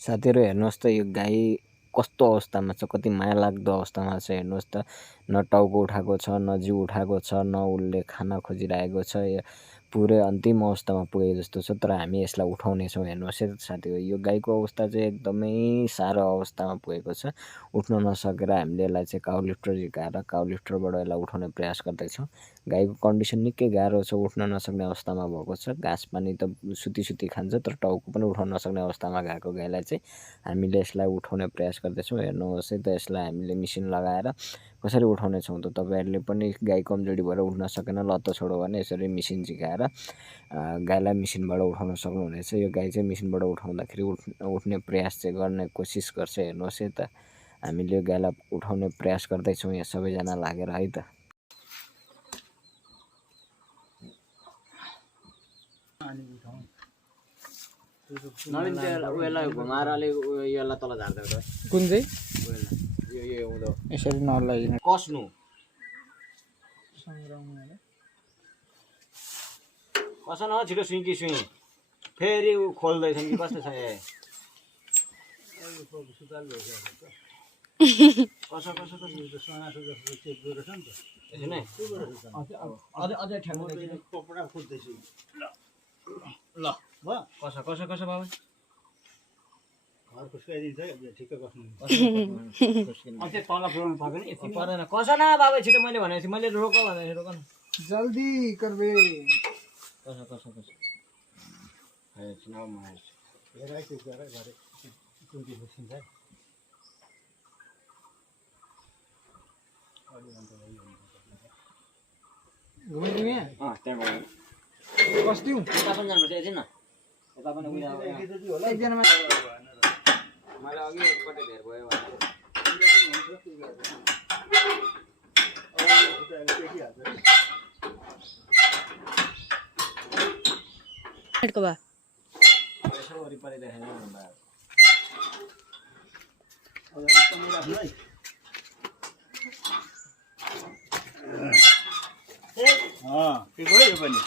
साथीहरु हेर्नुहोस् त यो गाई कस्तो अवस्थामा छ, कति माया लाग्दो अवस्थामा छ हेर्नुहोस् त। न टाउको उठाएको छ, न जिउ उठाएको छ, न उसले खाना खोजिरहेको छ। पुरै अन्तिम अवस्थामा पुगेको जस्तो छ। तर हामी यसलाई उठाउनेछौँ। हेर्नुहोस् है साथीहरु, यो गाईको अवस्था चाहिँ एकदमै साह्रो अवस्थामा पुगेको छ। उठ्न नसकेर हामीले यसलाई चाहिँ काउ लिफ्टर झिकाएर काउ लिफ्टरबाट यसलाई उठाउने प्रयास गर्दैछौँ। गाईको कन्डिसन निकै गाह्रो छ, उठ्न नसक्ने अवस्थामा भएको छ। घाँस पानी त सुती खान्छ, तर टाउको पनि उठाउन नसक्ने अवस्थामा गएको गाईलाई चाहिँ हामीले यसलाई उठाउने प्रयास गर्दैछौँ। हेर्नुहोस् है त, यसलाई हामीले मिसिन लगाएर कसरी उठाउनेछौँ त। तपाईहरुले पनि गाई कमजोरी भएर उठ्न सकेन लत्त छोडो भने यसरी मिसिन झिकाएर गाईलाई मिसिनबाट उठाउन सक्नुहुनेछ। यो गाई चाहिँ मिसिनबाट उठाउँदाखेरि उठ्ने प्रयास चाहिँ गर्ने कोसिस गर्छ। हेर्नुहोस् है त, हामीले यो गाईलाई उठाउने प्रयास गर्दैछौँ यहाँ सबैजना लागेर है त। नलिन उयोलाई घुमाएर अलिक यसलाई तल झार्दै हो। कुन चाहिँ यो हुँदो यसरी नलागिने कस्नु कसन हो छिटो सुई कि सुई फेरि खोल्दैछन् कि कस्तो छ कसो बाबु पर्दैन कसो न बाबु छिटो मैले भनेपछि मैले रोक भनेपछि रोक न जल्दी करबे कसो घुमाइदिउँ यहाँ कस्दिउँ यता पनि जानुपर्छ एकछिन न यता पनि एकजना मैले अघि एकपट्टि धेर भयो यसो वरिपरि देखाइ भन्दा टेको है यो पनि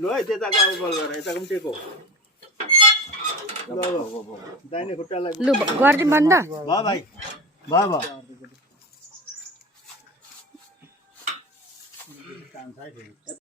लु है त्यताको अब बल गर यताको पनि टेको दाहिने खुट्टालाई लु गर्दिम बन्द भयो भाइ भयो